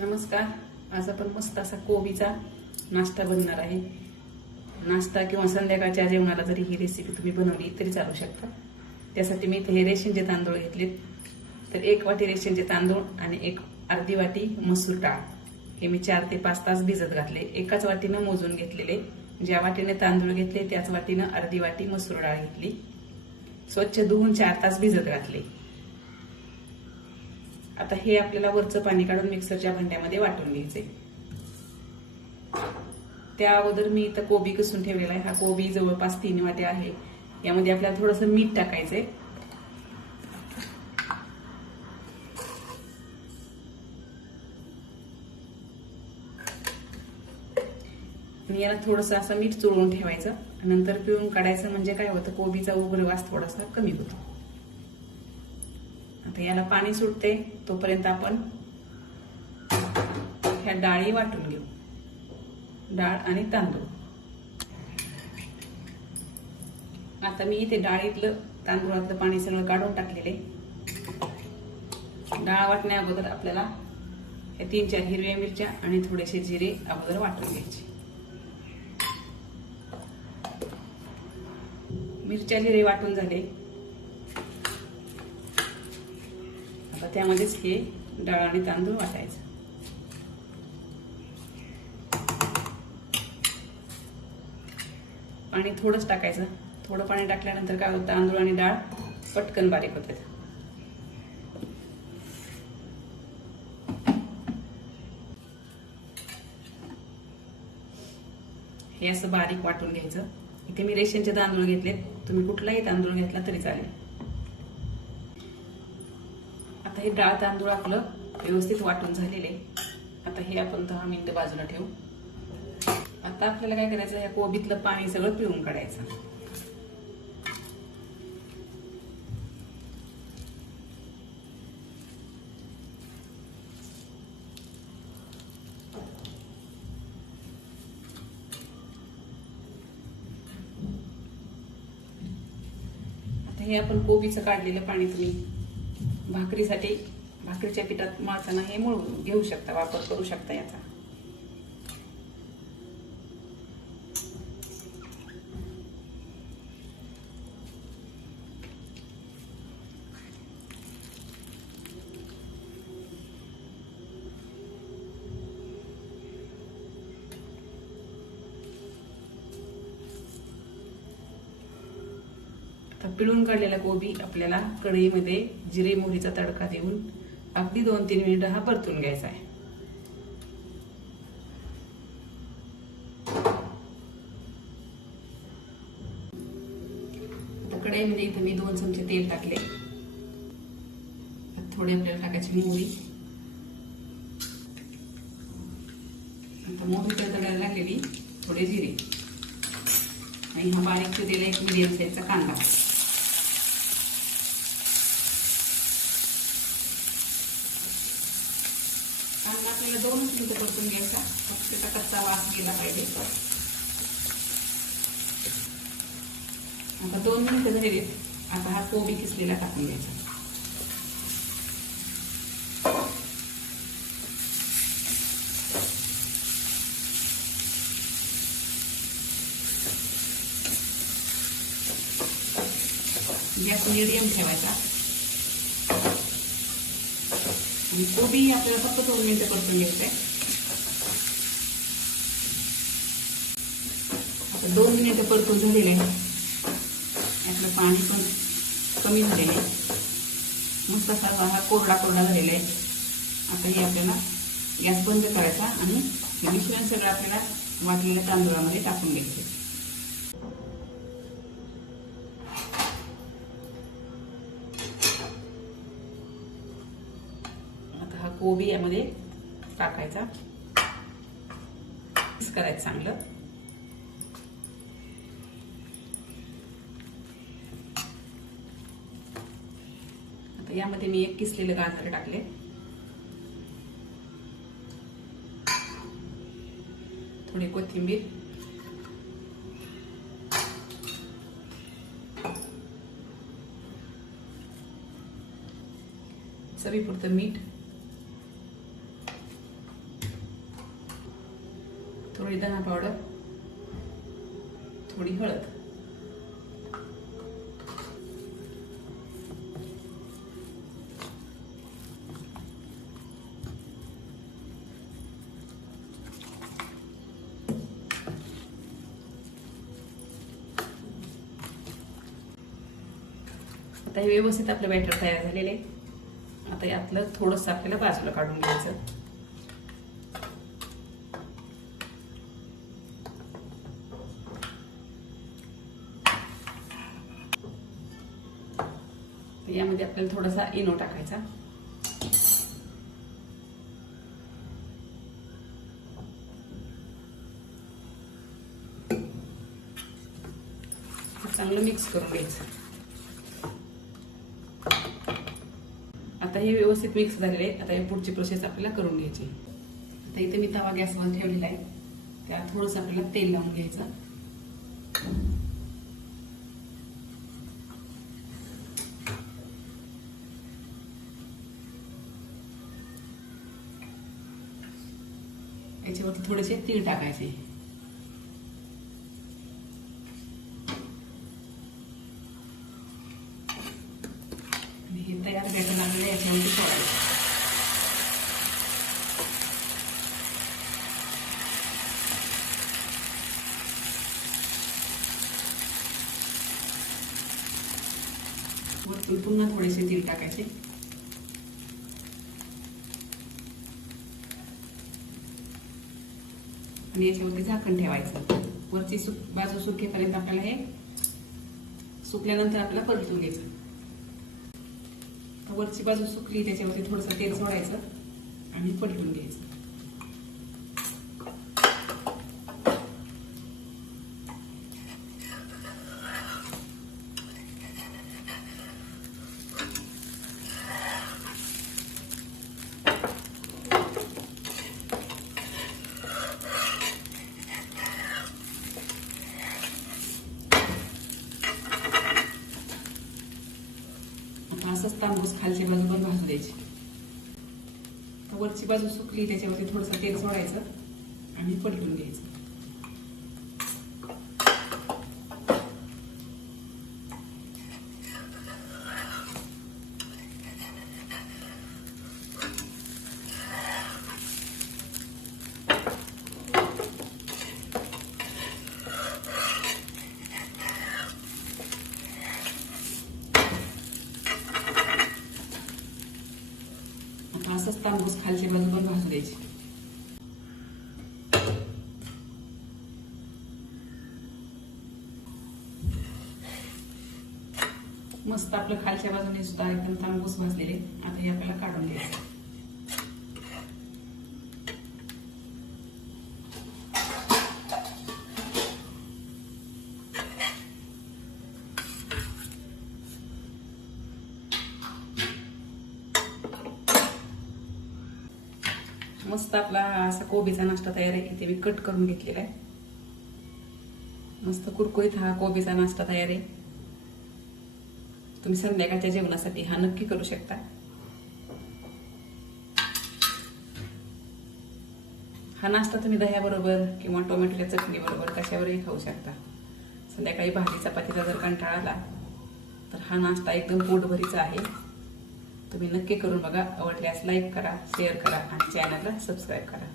नमस्कार. आज आपण मस्त असा कोबीचा नाश्ता बनणार आहे. नाश्ता किंवा संध्याकाळच्या जेवणाला जरी ही रेसिपी तुम्ही बनवली तरी चालू शकता. त्यासाठी मी इथे हे रेशनचे तांदूळ घेतलेत. तर 1 वाटी रेशनचे तांदूळ आणि अर्धी वाटी मसूर डाळ हे मी 4 ते 5 तास भिजत घातले. एकाच वाटीनं मोजून घेतलेले. ज्या वाटीने तांदूळ घेतले त्याच वाटीनं अर्धी वाटी मसूर डाळ घेतली. स्वच्छ धुवून 4 तास भिजत घातले. आता हे आपल्याला वरचं पाणी काढून मिक्सरच्या भांड्यामध्ये वाटून घ्यायचे. त्या अगोदर मी इथं कोबी किसून ठेवलेला आहे. हा कोबी जवळपास 3 वाट्या आहे. यामध्ये आपल्याला थोडंसं मीठ टाकायचंय. आणि याला थोडंसं असं मीठ चोळून ठेवायचं. नंतर पिळून काढायचं. म्हणजे काय होतं, कोबीचा उग्रवास थोडासा कमी होतो. आता याला पाणी सुटते तोपर्यंत आपण ह्या डाळी वाटून घेऊ. डाळ आणि तांदूळ. आता मी इथे डाळीतलं तांदूळातलं पाणी सगळं काढून टाकलेले. डाळ वाटण्या अगोदर आपल्याला हे 3-4 हिरव्या मिरच्या आणि थोडेसे जिरे अगोदर वाटून घ्यायचे. मिरच्या जिरे वाटून झाले. आता त्यामध्येच हे डाळ आणि तांदूळ वाटायचं. पाणी थोडंच टाकायचं. थोडं पाणी टाकल्यानंतर काय होतं, तांदूळ आणि डाळ पटकन बारीक होते. हे असं बारीक वाटून घ्यायचं. इथे मी रेशनचे तांदूळ घेतले. तुम्ही कुठलाही तांदूळ घेतला तरी चालेल. आता हे डाळ तांदूळ आपलं व्यवस्थित वाटून झालेले. आता हे आपण 10 मिनिटं बाजूला ठेवू. आता आपल्याला काय करायचं, या कोबीतलं पाणी सगळं पिळून काढायचं. आता हे आपण कोबीचं काढलेलं पाणी तुम्ही भाकरीच्या पिठात मळताना हे मळून घेऊ शकता, वापर करू शकता याचा. आता पिळून काढलेला कोबी आपल्याला कढईमध्ये जिरे मोहरीचा तडका देऊन अगदी 2-3 मिनिटं हा परतून घ्यायचा आहे. कढईमध्ये इथे मी 2 चमचे तेल टाकले. थोडी आपल्याला टाकायची मोहरी. आता मोहरी तडतडायला लागलेली, थोडे जिरे आणि हा बारीक चिरलेला एक मीडियम साईजचा कांदा. कांदा आपल्याला 2 मिनिटं परतून घ्यायचा. फक्त त्याचा कच्चा वास गेला पाहिजे. आता 2 मिनिटं झालेली. आता हा कोबी किसलेला टाकून घ्यायचा. गॅस मिडियम ठेवायचा. आणि कोबी आपल्याला फक्त 2 मिनिटं परतून घ्यायचंय. आता 2 मिनिटं परतून झालेलं आहे. यातलं पाणी पण कमी झालेलं आहे. मस्त असा हा कोरडा झालेला आहे. आता हे आपल्याला गॅस बंद करायचा आणि मिश्रण सगळं आपल्याला वाटलेल्या तांदूळामध्ये टाकून घ्यायचं. कोबी यामध्ये टाकायचा. मिक्स करायचं चांगलं. आता यामध्ये मी 1 किसलेलं गाजर टाकले. थोडी कोथिंबीर, चवीपुरतं मीठ थोडी धना पावडर, थोडी हळद. आता हे व्यवस्थित आपलं बॅटर तयार झालेले. आता यातलं थोडंसं आपल्याला बाजूला काढून घ्यायचं. यामध्ये आपल्याला थोडासा इनो टाकायचा. चांगलं मिक्स करून घ्यायचं. आता हे व्यवस्थित मिक्स झालेले आहे. आता हे पुढची प्रोसेस आपल्याला करून घ्यायची. आता इथे मी तवा गॅसवर ठेवलेला आहे. त्यात थोडंसं आपल्याला तेल लावून घ्यायचं. याच्यावरती थोडेसे तीळ टाकायचे. हे तयार बॅटर लागलेलं याच्यामध्ये सोडायचं. वरतून पुन्हा थोडेसे तीळ टाकायचे. आणि याच्यावरती झाकण ठेवायचं. वरची बाजू सुकेपर्यंत आपल्याला हे सुकल्यानंतर आपल्याला परतून घ्यायचं. वरची बाजू सुकली त्याच्यावरती थोडंसं तेल सोडायचं आणि परतून घ्यायचं. असंच तांबूस खालची बाजू पण भाजू द्यायची. वरची बाजू सुकली त्याच्यावरती थोडंसं तेल सोडायचं आणि पलटून घ्यायचं. असंच तांबूस खालची बाजू पण भाजू द्यायची. मस्त आपलं खालच्या बाजूने सुद्धा एकदम तांबूस भाजलेले. आता हे आपल्याला काढून घ्यायचं. मस्त आपला असा कोबीचा नाश्ता तयार आहे. इथे मी कट करून घेतलेला आहे. मस्त कुरकुरीत हा कोबीचा नाश्ता तयार आहे. तुम्ही संध्याकाळच्या जेवणासाठी हा नक्की करू शकता. हा नाश्ता तुम्ही दह्याबरोबर किंवा टोमॅटोच्या चटणी बरोबर कशावरही खाऊ शकता. संध्याकाळी भाजी चपातीचा जर कंटाळा आला तर हा नाश्ता एकदम पोटभरीचा आहे. तुम्ही नक्की करून बघा. आवडल्यास लाईक करा, शेअर करा आणि चॅनलला सबस्क्राईब करा.